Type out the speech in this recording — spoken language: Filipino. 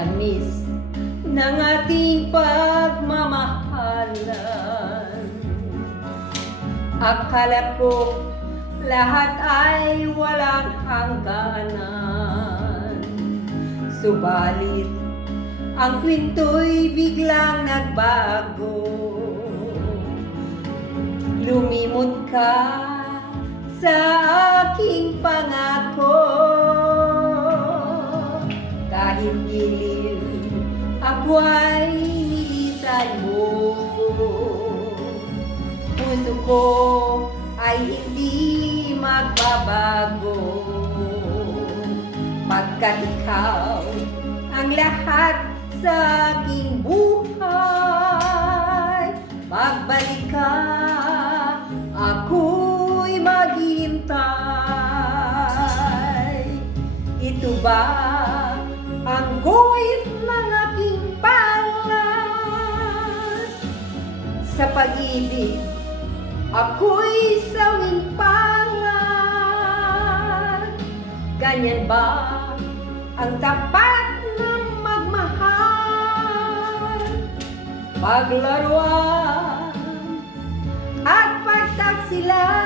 tamis ng ating pagmamahalan. Akala ko lahat ay walang hangganan. Subalit, ang kwinto'y biglang nagbago. Lumimot ka sa ako ay nilisan mo. Puso ko ay hindi magbabago. Pagkat ikaw ang lahat sa aking buhay. Pagbalik ka, ako'y maghintay. Ito ba ang guhit Sa pag-ibig, ako'y sawing pangas. Ganyan ba ang tapat ng magmahal? Paglaruan at pagtaksilan